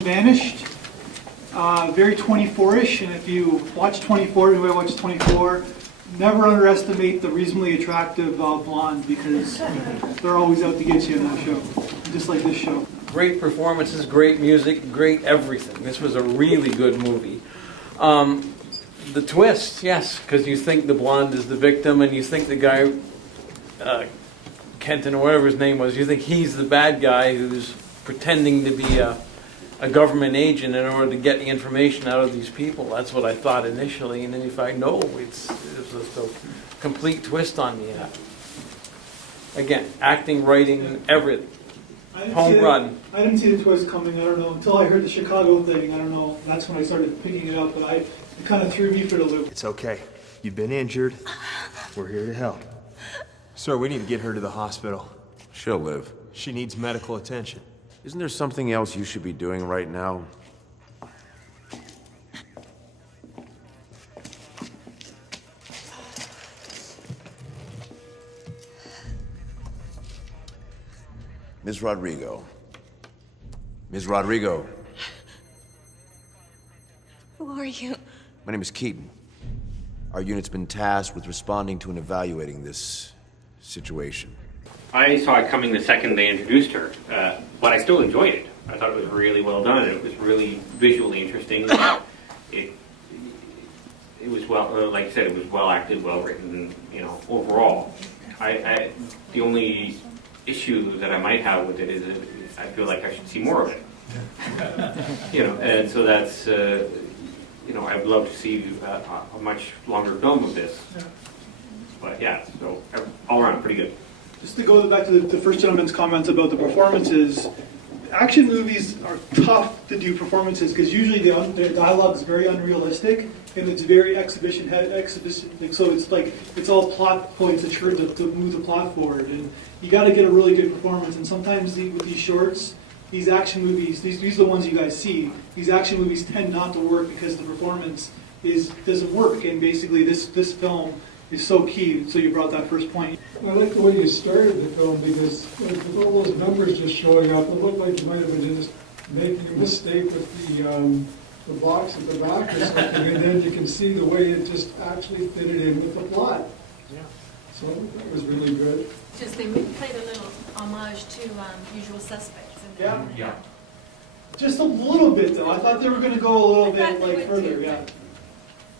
Vanished, very 24-ish, and if you watch 24, anybody watches 24, never underestimate the reasonably attractive blonde, because they're always out to get you in that show, just like this show. Great performances, great music, great everything. This was a really good movie. The twist, yes, because you think the blonde is the victim, and you think the guy, Kenton or whatever his name was, you think he's the bad guy who's pretending to be a government agent in order to get the information out of these people. That's what I thought initially, and then you find, no, it's a complete twist on the again, acting, writing, everything. Home run. I didn't see the twist coming, I don't know, until I heard the Chicago thing, I don't know, that's when I started picking it up, but it kind of threw me for the loop. It's okay. You've been injured. We're here to help. Sir, we need to get her to the hospital. She'll live. She needs medical attention. Isn't there something else you should be doing right now? Ms. Rodrigo. Ms. Rodrigo. Who are you? My name is Keaton. Our unit's been tasked with responding to and evaluating this situation. I saw it coming the second they introduced her, but I still enjoyed it. I thought it was really well done. It was really visually interesting. It was well, like I said, it was well acted, well written. You know, overall, the only issue that I might have with it is that I feel like I should see more of it. You know, and so that's you know, I'd love to see a much longer film of this. But yeah, so all around pretty good. Just to go back to the first gentleman's comments about the performances, action movies are tough to do performances because usually the dialogue is very unrealistic and it's very exhibition. So it's like it's all plot points to move the plot forward, and you got to get a really good performance. And sometimes with these shorts, these action movies, these are the ones you guys see. These action movies tend not to work because the performance doesn't work. And basically, this film is so key. So you brought that first point. I like the way you started the film because with all those numbers just showing up, it looked like you might have been just making a mistake with the box at the back or something, and then you can see the way it just actually fitted in with the plot. Yeah. So that was really good. Just they played a little homage to Usual Suspects. Yeah. Yeah. Just a little bit though. I thought they were going to go a little I thought bit they like would further. too. Yeah.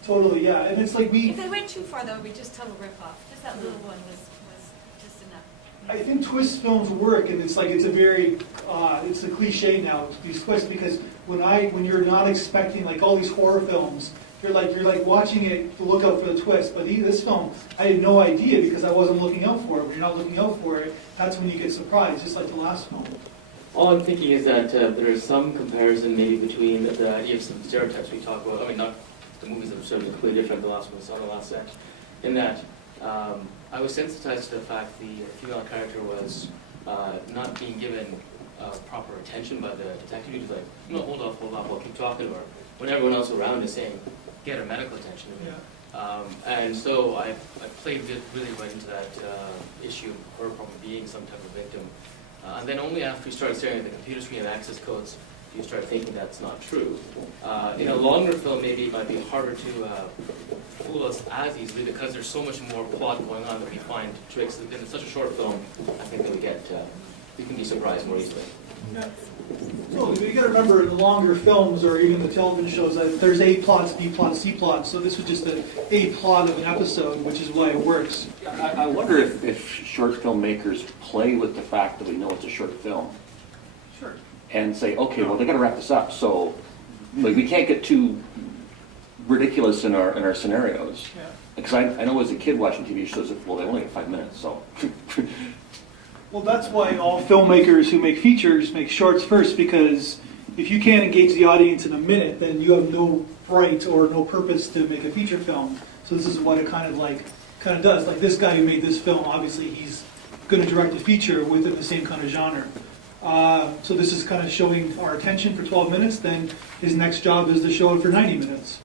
Totally. Yeah. And it's like If they went too far, though, it would be just total rip-off. Just that little one was just enough. I think twist films work, and it's like it's a very it's a cliche now, these twists, because when you're not expecting, like all these horror films, you're like watching it to look out for the twist. But this film, I had no idea because I wasn't looking out for it. When you're not looking out for it, that's when you get surprised, just like the last film. All I'm thinking is that there is some comparison maybe between the idea of some stereotypes we talk about. I mean, not the movies that are sort of completely different than the last one we saw in the last set. In that, I was sensitized to the fact the female character was not being given proper attention by the detective. He was like, no, hold off, we'll keep talking to her. When everyone else around is saying, get her medical attention. Yeah. And so I played really right into that issue of her probably being some type of victim. And then only after we started staring at the computer screen and access codes, you start thinking that's not true. In a longer film, maybe it might be harder to fool us as easily because there's so much more plot going on that we find tricks. In such a short film, I think that we can be surprised more easily. Yeah. So you got to remember, in the longer films or even the television shows, there's A plots, B plots, C plots. So this was just a plot of an episode, which is why it works. I wonder if short filmmakers play with the fact that we know it's a short film. Sure. And say, okay, well, they got to wrap this up, so like we can't get too ridiculous in our scenarios. Yeah. Because I know as a kid watching TV shows, well, they only get 5 minutes, so. Well, that's why all filmmakers who make features make shorts first, because if you can't engage the audience in a minute, then you have no right or no purpose to make a feature film. So this is what it kind of does. Like this guy who made this film, obviously he's going to direct a feature within the same kind of genre. So this is kind of showing our attention for 12 minutes, then his next job is to show it for 90 minutes.